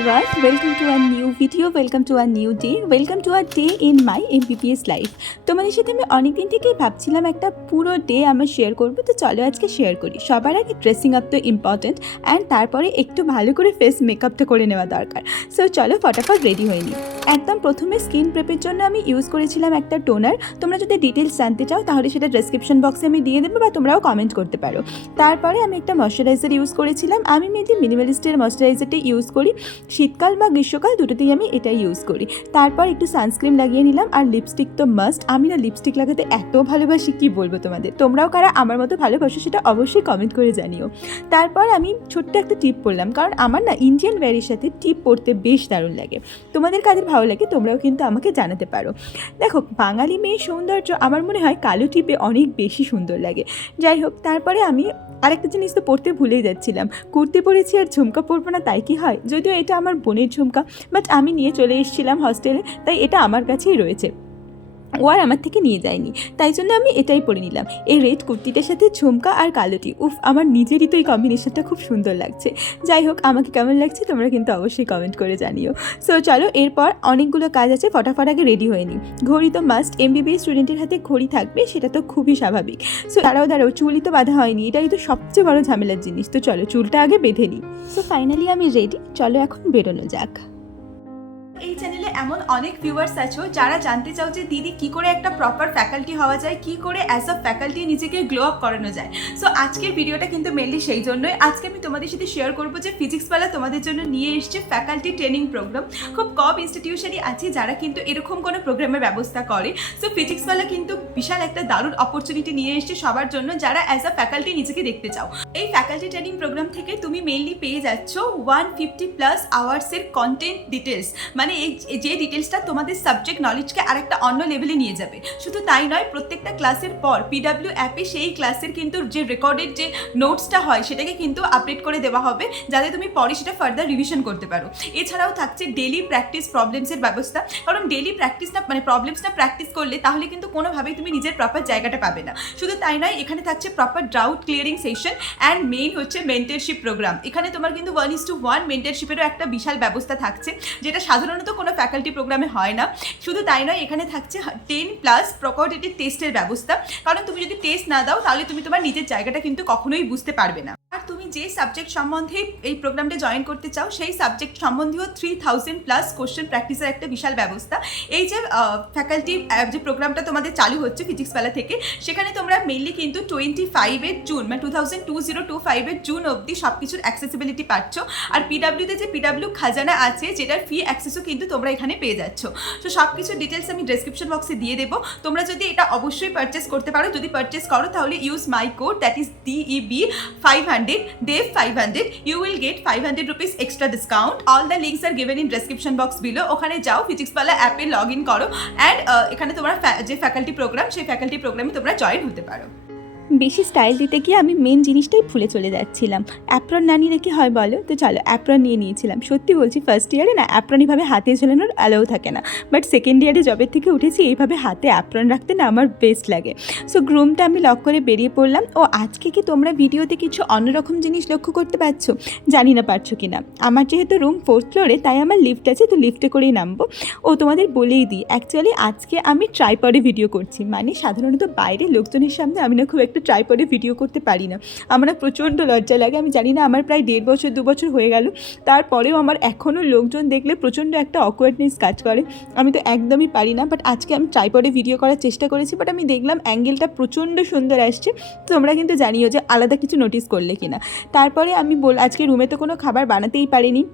everyone, welcome to a new video, welcome to a new day, welcome to a day in my MBBS life. তোমাদের সাথে আমি অনেকদিন থেকেই ভাবছিলাম একটা পুরো ডে আমরা শেয়ার করব, তো চলো আজকে শেয়ার করি। সবার আগে ড্রেসিং আপ তো ইম্পর্টেন্ট, অ্যান্ড তারপরে একটু ভালো করে ফেস মেকআপটা করে নেওয়া দরকার। সো চলো ফটাফট রেডি হয়ে নিই। একদম প্রথমে স্কিন প্রেপের জন্য আমি ইউজ করেছিলাম একটা টোনার। তোমরা যদি ডিটেলস জানতে চাও তাহলে সেটা ডেসক্রিপশন বক্সে আমি দিয়ে দেবো, বা তোমরাও কমেন্ট করতে পারো। তারপরে আমি একটা ময়শ্চারাইজার ইউজ করেছিলাম। আমি মেনলি মিনিমালিস্টের ময়শ্চারাইজারটা ইউজ করি, শীতকাল বা গ্রীষ্মকাল দুটোতেই আমি এটা ইউজ করি। তারপর একটু সানস্ক্রিন লাগিয়ে নিলাম, আর লিপস্টিক তো মাস্ট। আমি না লিপস্টিক লাগাতে এত ভালোবাসি, কি বলবো তোমাদের। তোমরাও কারা আমার মতো ভালোবাসো সেটা অবশ্যই কমেন্ট করে জানিও। তারপর আমি ছোট্ট একটা টিপ পরলাম, কারণ আমার না ইন্ডিয়ান ওয়্যারের সাথে টিপ পরতে বেশ দারুণ লাগে। তোমাদের কাদের ভালো লাগে তোমরাও কিন্তু আমাকে জানাতে পারো। দেখো, বাঙালি মেয়ের সৌন্দর্য আমার মনে হয় কালো টিপে অনেক বেশি সুন্দর লাগে। যাই হোক, তারপরে আমি আরেকটা জিনিস তো পরতে ভুলেই যাচ্ছিলাম, কুর্তি পরেছি আর ঝুমকা পরবো না তাই কি হয়? যদিও এটা আমার বোনের ঝুমকা, বাট আমি নিয়ে চলে এসেছিলাম হস্টেলে, তাই এটা আমার কাছেই রয়েছে, ও আর আমার থেকে নিয়ে যায়নি, তাই জন্য আমি এটাই পরে নিলাম। এই রেড কুর্তিটার সাথে ঝুমকা আর কালোটি, উফ, আমার নিজেরই তো এই কম্বিনেশনটা খুব সুন্দর লাগছে। যাই হোক, আমাকে কেমন লাগছে তোমরা কিন্তু অবশ্যই কমেন্ট করে জানিও। সো চলো, এরপর অনেকগুলো কাজ আছে, ফটাফট আগে রেডি হয়ে নিই। ঘড়ি তো মাস্ট, MBBS স্টুডেন্টের হাতে ঘড়ি থাকবে, সেটা তো খুবই স্বাভাবিক। সো দাঁড়াও, চুলই তো বাঁধা হয়নি, এটাই তো সবচেয়ে বড় ঝামেলার জিনিস। তো চলো চুলটা আগে বেঁধে নিই। সো ফাইনালি আমি রেডি, চলো এখন বেরোনো যাক। এই চ্যানেলে এমন অনেক ভিউয়ার্স আছো যারা জানতে চাও যে দিদি কি করে একটা প্রপার ফ্যাকাল্টি হওয়া যায়, কি করে অ্যাজ আ ফ্যাকাল্টি নিজেকে গ্লো আপ করানো যায়। সো আজকের ভিডিওটা কিন্তু মেনলি সেই জন্যই। আজকে আমি তোমাদের সাথে শেয়ার করবো যে ফিজিক্সওয়ালা তোমাদের জন্য নিয়ে এসছে ফ্যাকাল্টি ট্রেনিং প্রোগ্রাম। খুব কম ইনস্টিটিউশনই আছে যারা কিন্তু এরকম কোনো প্রোগ্রামের ব্যবস্থা করে। সো ফিজিক্সওয়ালা কিন্তু বিশাল একটা দারুণ অপরচুনিটি নিয়ে এসছে সবার জন্য যারা অ্যাজ আ ফ্যাকাল্টি নিজেকে দেখতে চাও। এই ফ্যাকাল্টি ট্রেনিং প্রোগ্রাম থেকে তুমি মেনলি পেয়ে যাচ্ছ 150+ আওয়ার্সের কন্টেন্ট ডিটেলস, মানে যে ডিটেলসটা তোমাদের সাবজেক্ট নলেজকে আরেকটা অন্য লেভেলে নিয়ে যাবে। শুধু তাই নয়, প্রত্যেকটা ক্লাসের পর PW অ্যাপে সেই ক্লাসের কিন্তু যে রেকর্ডেড যে নোটসটা হয় সেটাকে কিন্তু আপডেট করে দেওয়া হবে, যাতে তুমি পরে সেটা ফার্দার রিভিশন করতে পারো। এছাড়াও থাকছে ডেলি প্র্যাকটিস প্রবলেমসের ব্যবস্থা, কারণ ডেলি প্র্যাকটিস না, মানে প্রবলেমসটা প্র্যাকটিস করলে তাহলে কিন্তু কোনোভাবেই তুমি নিজের প্রপার জায়গাটা পাবে না। শুধু তাই নয়, এখানে থাকছে proper doubt clearing session, and main হচ্ছে মেন্টরশিপ প্রোগ্রাম। এখানে তোমার কিন্তু 1:1 মেন্টরশিপেরও একটা বিশাল ব্যবস্থা থাকছে, যেটা সাধারণত কোনো ফ্যাকাল্টি প্রোগ্রামে হয় না। শুধু তাই নয়, এখানে থাকছে 10+ প্রকটেটিভ টেস্টের ব্যবস্থা, কারণ তুমি যদি টেস্ট না দাও তাহলে তুমি তোমার নিজের জায়গাটা কিন্তু কখনোই বুঝতে পারবে না। আর তুমি যে সাবজেক্ট সম্বন্ধে এই প্রোগ্রামটা জয়েন করতে চাও সেই সাবজেক্ট সম্বন্ধেও 3000+ কোশ্চেন প্র্যাকটিসের একটা বিশাল ব্যবস্থা। এই যে ফ্যাকাল্টি যে প্রোগ্রামটা তোমাদের চালু হচ্ছে ফিজিক্সওয়ালা থেকে, সেখানে তোমরা মেনলি কিন্তু 25 জুন, মানে 2025 জুন অবধি সব কিছুর অ্যাক্সেসিবিলিটি পাচ্ছ। আর PWতে যে PW খাজানা আছে, যেটার ফি অ্যাক্সেসও কিন্তু তোমরা এখানে পেয়ে যাচ্ছ। তো সব কিছুর ডিটেলস আমি ডেসক্রিপশন বক্সে দিয়ে দেবো। তোমরা যদি এটা অবশ্যই পারচেস করতে পারো, যদি পারচেস করো তাহলে use my code, that is DEB 500, DEV 500, you will get 500 rupees extra discount. All the links are given in description box below. ওখানে যাও, ফিজিক্সওয়ালা অ্যাপে লগ ইন করো, অ্যান্ড এখানে তোমরা যে ফ্যাকাল্টি প্রোগ্রাম, সেই ফ্যাকাল্টি প্রোগ্রামে তোমরা জয়েন হতে পারো। বেশি স্টাইল দিতে গিয়ে আমি মেন জিনিসটাই ভুলে চলে যাচ্ছিলাম। অ্যাপ্রন না নিলে কি হয় বলো? তো চলো অ্যাপ্রন নিয়ে নিয়েছিলাম। সত্যি বলছি, ফার্স্ট ইয়ারে না অ্যাপ্রন এইভাবে হাতে ঝোলানোর অ্যালাউ থাকে না, বাট সেকেন্ড ইয়ারে জবের থেকে উঠেছি এইভাবে হাতে অ্যাপ্রন রাখতে না আমার বেস্ট লাগে। সো গ্রুমটা আমি লক করে বেরিয়ে পড়লাম। ও আজকে কি তোমরা ভিডিওতে কিছু অন্যরকম জিনিস লক্ষ্য করতে পারছো? জানি না পারছো কি না। আমার যেহেতু রুম 4th ফ্লোরে, তাই আমার লিফট আছে, তো লিফটে করেই নামবো। ও তোমাদের বলেই দিই, অ্যাকচুয়ালি আজকে আমি ট্রাইপডে ভিডিও করছি। মানে সাধারণত বাইরে লোকজনের সামনে আমি না খুব একটা ট্রাইপডে ভিডিও করতে পারি না, আমার প্রচণ্ড লজ্জা লাগে। আমি জানি না, আমার প্রায় 1.5 বছর 2 বছর হয়ে গেল, তারপরেও আমার এখনও লোকজন দেখলে প্রচণ্ড একটা অকওয়ার্ডনেস কাজ করে। আমি তো একদমই পারি না। বাট আজকে আমি ট্রাইপডে ভিডিও করার চেষ্টা করেছি, বাট আমি দেখলাম অ্যাঙ্গেলটা প্রচণ্ড সুন্দর আসছে। তোমরা কিন্তু জানিও যে আলাদা কিছু নোটিস করলে কিনা। তারপরে আমি আজকে রুমে তো কোনো খাবার বানাতেই পারিনি,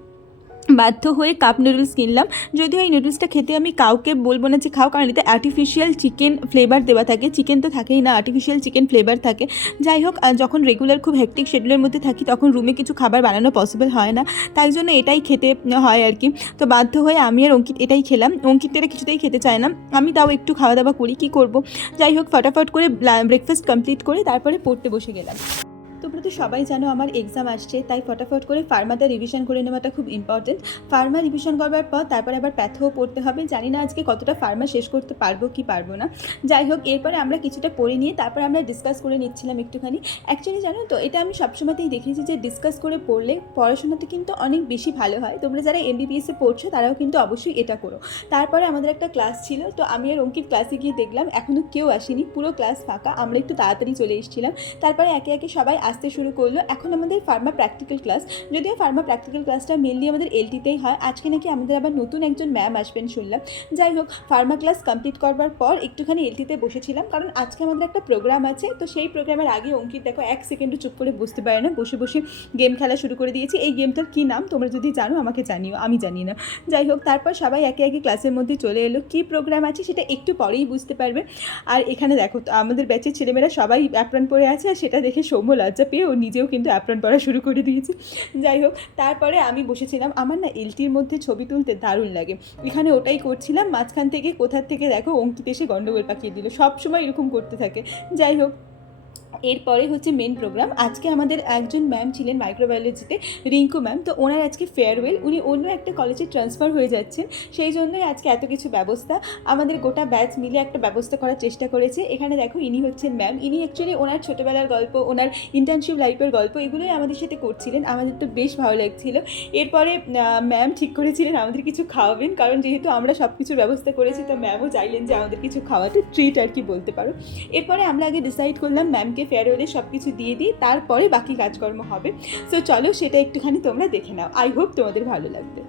বাধ্য হয়ে কাপ নুডলস কিনলাম। যদিও এই নুডলসটা খেতে আমি কাউকে বলবো না যে খাও, কারণ এতে আর্টিফিশিয়াল চিকেন ফ্লেভার দেওয়া থাকে। চিকেন তো থাকেই না, আর্টিফিশিয়াল চিকেন ফ্লেভার থাকে। যাই হোক, যখন রেগুলার খুব হেক্টিক শেডিউলের মধ্যে থাকি তখন রুমে কিছু খাবার বানানো পসিবল হয় না, তাই জন্য এটাই খেতে হয় আর কি। তো বাধ্য হয়ে আমি আর অঙ্কিত এটাই খেলাম। অঙ্কিত এটা কিছুতেই খেতে চায় না, আমি তাও একটু খাওয়া দাওয়া করি, কী করবো। যাই হোক, ফটাফট করে ব্রেকফাস্ট কমপ্লিট করে তারপরে পড়তে বসে গেলাম। তো তোমরা তো সবাই জানো আমার এক্সাম আসছে, তাই ফটাফট করে ফার্মাটা রিভিশন করে নেওয়াটা খুব ইম্পর্টেন্ট। ফার্মা রিভিশন করবার পর তারপরে আবার প্যাথও পড়তে হবে। জানি না আজকে কতটা ফার্মা শেষ করতে পারবো কি পারবো না। যাই হোক, এরপরে আমরা কিছুটা পড়ে নিয়ে তারপরে আমরা ডিসকাস করে নিচ্ছিলাম একটুখানি। অ্যাকচুয়ালি জানো তো, এটা আমি সবসময়তেই দেখেছি যে ডিসকাস করে পড়লে পড়াশোনাতে কিন্তু অনেক বেশি ভালো হয়। তোমরা যারা MBBS পড়ছো তারাও কিন্তু অবশ্যই এটা করো। তারপরে আমাদের একটা ক্লাস ছিল, তো আমি আর অঙ্কিত ক্লাসে গিয়ে দেখলাম এখনও কেউ আসেনি, পুরো ক্লাস ফাঁকা। আমরা একটু তাড়াতাড়ি চলে এসেছিলাম। তারপরে একে একে সবাই আসতে শুরু করলো। এখন আমাদের ফার্মা প্র্যাকটিক্যাল ক্লাস, যদিও ফার্মা প্র্যাকটিক্যাল ক্লাসটা মেনলি আমাদের LTতেই হয়। আজকে নাকি আমাদের আবার নতুন একজন ম্যাম আসবেন শুনলাম। যাই হোক, ফার্মা ক্লাস কমপ্লিট করবার পর একটুখানি LTতে বসেছিলাম, কারণ আজকে আমাদের একটা প্রোগ্রাম আছে। তো সেই প্রোগ্রামের আগে অঙ্কিত দেখো 1 সেকেন্ডও চুপ করে বুঝতে পারে না, বসে বসে গেম খেলা শুরু করে দিয়েছি। এই গেমটার কী নাম তোমরা যদি জানো আমাকে জানিও, আমি জানি না। যাই হোক, তারপর সবাই একে একে ক্লাসের মধ্যে চলে এলো। কী প্রোগ্রাম আছে সেটা একটু পরেই বুঝতে পারবে। আর এখানে দেখো আমাদের ব্যাচের ছেলেমেয়েরা সবাই অ্যাপ্রন পরে আছে, আর সেটা দেখে সৌম্য লজ্জা পেয়ে ও নিজেও কিন্তু অ্যাপ্রন পরা শুরু করে দিয়েছে। যাই হোক, তারপরে আমি বসেছিলাম। আমার না LTর মধ্যে ছবি তুলতে দারুণ লাগে, এখানে ওটাই করছিলাম। মাঝখান থেকে কোথার থেকে দেখো অঙ্কিত এসে গন্ডগোল পাকিয়ে দিল, সবসময় এরকম করতে থাকে। যাই হোক, এরপরে হচ্ছে মেন প্রোগ্রাম। আজকে আমাদের একজন ম্যাম ছিলেন মাইক্রোবায়োলজিতে, রিঙ্কু ম্যাম। তো ওনার আজকে ফেয়ারওয়েল, উনি অন্য একটা কলেজে ট্রান্সফার হয়ে যাচ্ছেন, সেই জন্যই আজকে এত কিছু ব্যবস্থা। আমাদের গোটা ব্যাচ মিলে একটা ব্যবস্থা করার চেষ্টা করেছে। এখানে দেখো ইনি হচ্ছেন ম্যাম। ইনি অ্যাকচুয়ালি ওনার ছোটোবেলার গল্প, ওনার ইন্টার্নশিপ লাইফের গল্প, এগুলোই আমাদের সাথে করছিলেন। আমাদের তো বেশ ভালো লাগছিল। এরপরে ম্যাম ঠিক করেছিলেন আমাদের কিছু খাওয়াবেন, কারণ যেহেতু আমরা সব কিছুর ব্যবস্থা করেছি, তো ম্যামও চাইলেন যে আমাদের কিছু খাওয়াতে, ট্রিট আর কি বলতে পারো। এরপরে আমরা আগে ডিসাইড করলাম ম্যামকে ফেয়ারওয়েলে সব কিছু দিয়ে দিই, তারপরে বাকি কাজকর্ম হবে। সো চলো সেটা একটুখানি তোমরা দেখে নাও। আই হোপ তোমাদের ভালো লাগবে।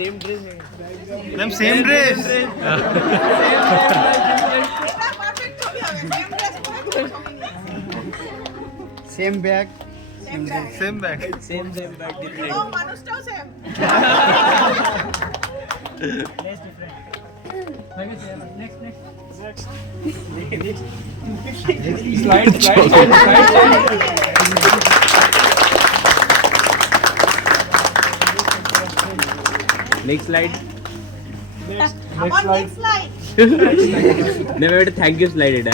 सेम ड्रेस है ma'am, same dress same bag same bag different ओ মানুষটাও same less different next slide Next slide. Next slide. Never had a thank you slide it.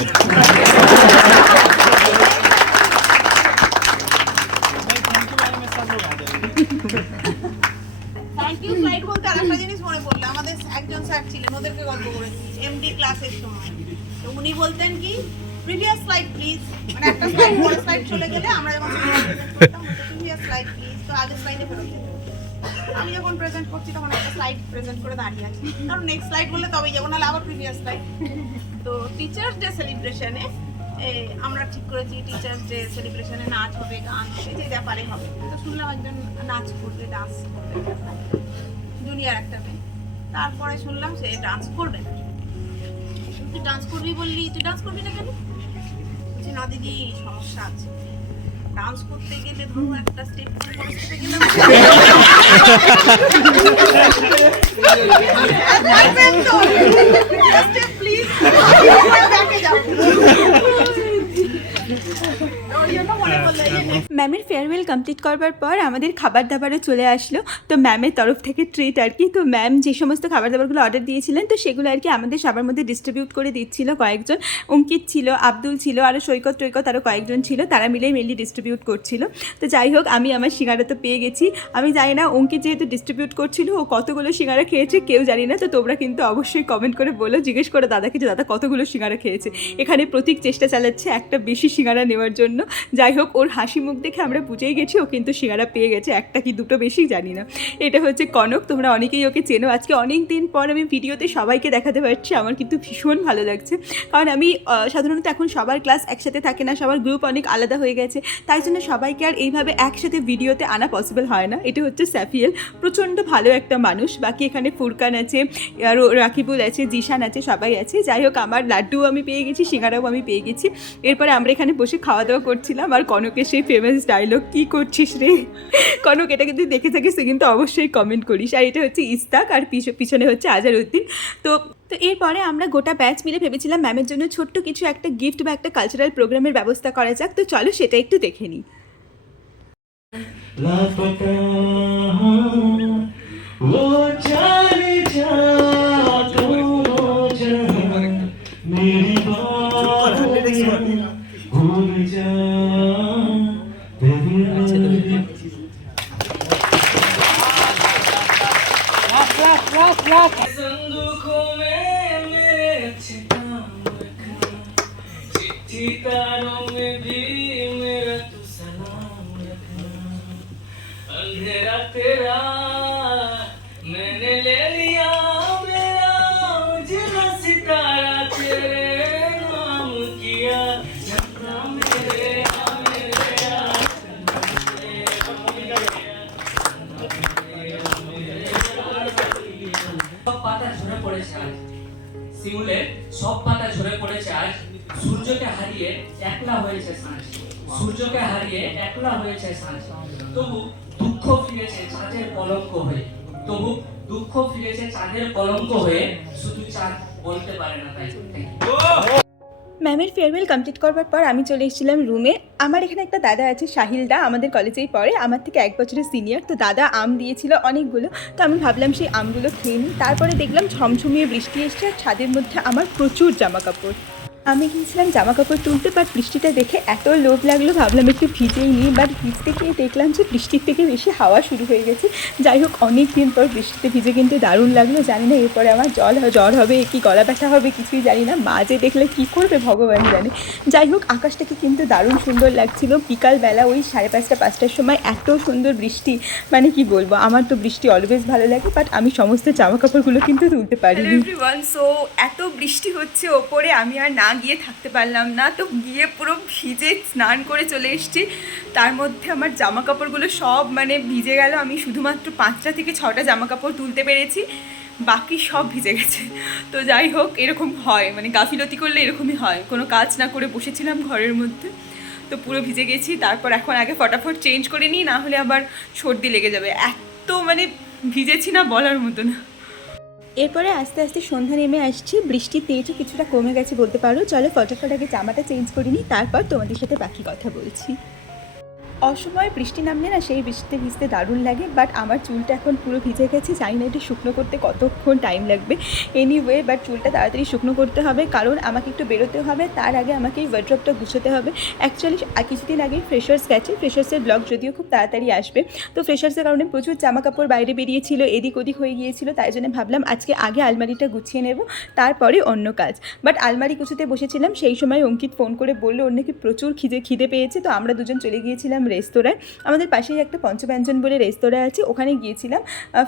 Thank you slide বলতে আরেকটা জিনিস মনে পড়লো। আমাদের একজন স্যার ছিলেন, ওদেরকে গল্প করেছি MD ক্লাসের সময়। তো উনি বলতেন কি, প্রিভিয়াস স্লাইড প্লিজ, মানে একটা স্লাইড পরের স্লাইড চলে গেলে আমরা যখন প্রিভিয়াস স্লাইড প্লিজ, তো আগের স্লাইডে ফেরত যেতে। আমি যখন প্রেজেন্ট করছি তখন একটা স্লাইড প্রেজেন্ট করে দাঁড়িয়ে আছি, কারণ নেক্সট স্লাইড বললে তবেই যাবো, নাহলে আবার প্রিভিয়াস স্লাইড। তো টিচার্স ডে সেলিব্রেশনে আমরা ঠিক করেছি টিচার্স ডে সেলিব্রেশনে নাচ হবে, গান হবে, যে ব্যাপারে হবে। তো শুনলাম একজন নাচ করবে, ডান্স করবে, জুনিয়র একটা মেয়ে। তারপরে শুনলাম সে ডান্স করবে না। তুই ডান্স করবি বললি, তুই ডান্স করবি না কেন? বলছি না দিদি, সমস্যা আছে। ডান্স করতে গেলে ধরো একটা স্টেপ করতে গেলে প্লিজ ব্যাকে যাও। ম্যামের ফেয়ারওয়েল কমপ্লিট করবার পর আমাদের খাবার দাবারও চলে আসলো। তো ম্যামের তরফ থেকে ট্রিট আর কি। তো ম্যাম যে সমস্ত খাবার দাবারগুলো অর্ডার দিয়েছিলেন, তো সেগুলো আর কি আমাদের সবার মধ্যে ডিস্ট্রিবিউট করে দিচ্ছিল কয়েকজন। অঙ্কিত ছিল, আব্দুল ছিল, আরও সৈকত আরও কয়েকজন ছিল, তারা মিলেই মেনলি ডিস্ট্রিবিউট করছিল। তো যাই হোক, আমি আমার সিঙ্গারা তো পেয়ে গেছি। আমি জানি না অঙ্কিত যেহেতু ডিস্ট্রিবিউট করছিল ও কতগুলো সিঙ্গারা খেয়েছে, কেউ জানি না। তো তোমরা কিন্তু অবশ্যই কমেন্ট করে বলো, জিজ্ঞেস করে দাদাকে যে দাদা কতগুলো সিঙ্গারা খেয়েছে। এখানে প্রতীক চেষ্টা চালাচ্ছে একটা বেশি সিঙ্গারা নেওয়ার জন্য। যাই হোক, ওর হাসি মুখ দেখে আমরা বুঝেই গেছি ও কিন্তু সিঙ্গারা পেয়ে গেছে, একটা কি দুটো বেশি জানি না। এটা হচ্ছে কনক, তোমরা অনেকেই ওকে চেনো। আজকে অনেক দিন পর আমি ভিডিওতে সবাইকে দেখাতে পারছি, আমার কিন্তু ভীষণ ভালো লাগছে। কারণ আমি সাধারণত এখন সবার ক্লাস একসাথে থাকে না, সবার গ্রুপ অনেক আলাদা হয়ে গেছে, তাই জন্য সবাইকে আর এইভাবে একসাথে ভিডিওতে আনা পসিবল হয় না। এটা হচ্ছে সাফিয়েল, প্রচণ্ড ভালো একটা মানুষ। বাকি এখানে ফুরকান আছে, রাকিবুল আছে, জিশান আছে, সবাই আছে। যাই হোক, আমার লাড্ডুও আমি পেয়ে গেছি, সিঙ্গারাও আমি পেয়ে গেছি। এরপরে আমরা এখানে বসে খাওয়া দাওয়া করছিলাম, আর কনকের সেই ফেমাস ডায়লগ গেল, কি করছিস রে কনক? এটা কিন্তু দেখে থাকিস তুই কিন্তু অবশ্যই কমেন্ট করিস। আর এটা হচ্ছে ইস্তাক, আর পিছনে হচ্ছে আজারউদ্দিন। তো এরপরে আমরা গোটা ব্যাচ মিলে ভেবেছিলাম ম্যামের জন্য ছোট্ট কিছু একটা গিফট বা একটা কালচারাল প্রোগ্রামের ব্যবস্থা করা যাক। তো চলো সেটা একটু দেখে নিই। संदूकों में मेरे अच्छे नाम रखना, चिट्ठी तारों में भी मेरा तू सलाम रखना। अंधेरा तेरा मैंने ले लिया मेरा, उजला सितारा तेरे नाम किया, झंडा मेरे সব পাতা ঝরে পড়েছে আজ, শিমুলের সব পাতা ঝরে পড়েছে আজ, সূর্যকে হারিয়ে একলা হয়েছে সাঁঝ, সূর্যকে হারিয়ে একলা হয়েছে সাঁঝ। তবু দুঃখ ফিরেছে চাঁদের কলঙ্ক হয়ে, তবু দুঃখ ফিরেছে চাঁদের কলঙ্ক হয়ে, শুধু চাঁদ বলতে পারে না তাই। ম্যামের ফেয়ারওয়েল কমপ্লিট করবার পর আমি চলে এসেছিলাম রুমে। আমার এখানে একটা দাদা আছে, সাহিলদা, আমাদের কলেজেই পড়ে, আমার থেকে 1 বছরের সিনিয়র। তো দাদা আম দিয়েছিল অনেকগুলো, তো আমি ভাবলাম সেই আমগুলো খেয়ে নিই। তারপরে দেখলাম ঝমঝমিয়ে বৃষ্টি এসছে, আর ছাদের মধ্যে আমার প্রচুর জামা কাপড়। আমি গিয়েছিলাম জামা কাপড় তুলতে, বাট বৃষ্টিটা দেখে এত লোভ লাগলো, ভাবলাম একটু ভিজেই নিই। বাট ভিজতে গিয়ে দেখলাম যে বৃষ্টির থেকে বেশি হাওয়া শুরু হয়ে গেছে। যাই হোক, অনেক দিন পর বৃষ্টিতে ভিজে কিন্তু দারুণ লাগলো। জানি না এরপরে আমার জ্বর হবে কি গলা ব্যথা হবে কিছুই জানি না, মা যে দেখলে কী করবে ভগবান জানে। যাই হোক, আকাশটাকে কিন্তু দারুণ সুন্দর লাগছিল। বিকালবেলা ওই 5:30 5টার সময় এত সুন্দর বৃষ্টি, মানে কি বলবো, আমার তো বৃষ্টি অলওয়েজ ভালো লাগে, বাট আমি সমস্ত জামা কাপড়গুলো কিন্তু তুলতে পারিনি। এভরিওয়ান, সো এত বৃষ্টি হচ্ছে ওপরে, আমি আর না গিয়ে থাকতে পারলাম না। তো গিয়ে পুরো ভিজে স্নান করে চলে এসেছি। তার মধ্যে আমার জামা কাপড়গুলো সব মানে ভিজে গেল। আমি শুধুমাত্র 5টা থেকে 6টা জামা কাপড় তুলতে পেরেছি, বাকি সব ভিজে গেছে। তো যাই হোক, এরকম হয়, মানে গাফিলতি করলে এরকমই হয়। কোনো কাজ না করে বসেছিলাম ঘরের মধ্যে, তো পুরো ভিজে গেছি। তারপর এখন আগে ফটাফট চেঞ্জ করে নিই, না হলে আবার সর্দি লেগে যাবে। এত মানে ভিজেছি না বলার মতো না। এরপরে আস্তে আস্তে সন্ধ্যা নেমে আসছি, বৃষ্টির তেজও কিছুটা কমে গেছে বলতে পারো। চলো ফটাফট আগে জামাটা চেঞ্জ করে নিই, তারপর তোমাদের সাথে বাকি কথা বলছি। অসময়ে বৃষ্টি নামলে না, সেই বৃষ্টিতে ভিজতে দারুণ লাগে, বাট আমার চুলটা এখন পুরো ভিজে গেছে। জানি না এটা শুকনো করতে কতক্ষণ টাইম লাগবে। এনিওয়ে, বাট চুলটা তাড়াতাড়ি শুকনো করতে হবে, কারণ আমাকে একটু বেরোতে হবে। তার আগে আমাকে এই ওয়ার্ড্রপটা গুছাতে হবে। অ্যাকচুয়ালি কিছুদিন আগে ফ্রেশার্স গেছে, ফ্রেশার্সের ব্লগ যদিও খুব তাড়াতাড়ি আসবে। তো ফ্রেশার্সের কারণে প্রচুর জামা কাপড় বাইরে বেরিয়েছিল, এদিক ওদিক হয়ে গিয়েছিল। তাই জন্য ভাবলাম আজকে আগে আলমারিটা গুছিয়ে নেব, তারপরে অন্য কাজ। বাট আলমারি গুছাতে বসেছিলাম, সেই সময় অঙ্কিত ফোন করে বললো ওর নাকি প্রচুর খিদে পেয়েছে। তো আমরা দুজন চলে গিয়েছিলাম রেস্তোরাঁয়। আমাদের পাশেই একটা পঞ্চব্যঞ্জন বলে রেস্তোরাঁ আছে, ওখানে গিয়েছিলাম।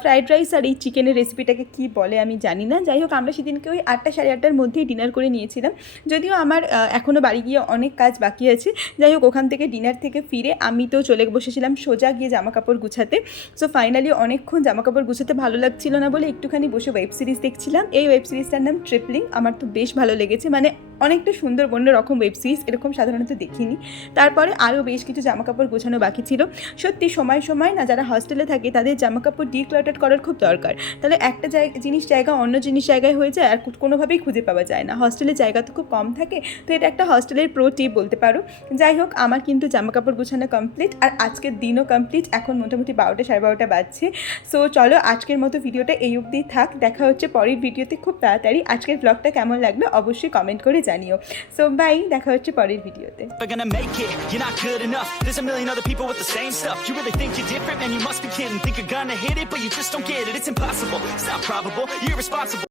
ফ্রাইড রাইস আর এই চিকেনের রেসিপিটাকে কী বলে আমি জানি না। যাই হোক, আমরা সেদিনকে ওই 8টা 8:30টার মধ্যেই ডিনার করে নিয়েছিলাম। যদিও আমার এখনও বাড়ি গিয়ে অনেক কাজ বাকি আছে। যাই হোক, ওখান থেকে ডিনার থেকে ফিরে আমি তো চলে বসেছিলাম সোজা গিয়ে জামা কাপড় গুছাতে। সো ফাইনালি অনেকক্ষণ জামা কাপড় গুছাতে ভালো লাগছিল না বলে একটুখানি বসে ওয়েব সিরিজ দেখছিলাম। এই ওয়েব সিরিজটার নাম ট্রিপলিং। আমার তো বেশ ভালো লেগেছে, মানে অনেকটা সুন্দর অন্য রকম ওয়েব সিরিজ, এরকম সাধারণত দেখিনি। তারপরে আরও বেশ কিছু জামা কাপড় গোছানো বাকি ছিল। সত্যি সময় সময় না, যারা হস্টেলে থাকে তাদের জামা কাপড় ডিক্লাটার করার খুব দরকার। তাহলে একটা জিনিস জায়গা অন্য জিনিস জায়গায় হয়ে যায়, আর কোনোভাবেই খুঁজে পাওয়া যায় না। হস্টেলের জায়গা তো খুব কম থাকে, তো এটা একটা হস্টেলের প্রো টিপ বলতে পারো। যাই হোক, আমার কিন্তু জামা কাপড় গোছানো কমপ্লিট, আর আজকের দিনও কমপ্লিট। এখন মোটামুটি 12টা 12:30 বাজছে। সো চলো, আজকের মতো ভিডিওটা এই অবধি থাক। দেখা হচ্ছে পরের ভিডিওতে খুব তাড়াতাড়ি। আজকের ব্লগটা কেমন লাগলো অবশ্যই কমেন্ট করে জানিও। সো বাই, দেখা হচ্ছে পরের ভিডিওতে। We're gonna make it, you're not good enough. There's a million other people with the same stuff. You really think you're different? Man, you must be kidding. Think you're gonna hit it, but you just don't get it. It's impossible, it's not probable, you're irresponsible.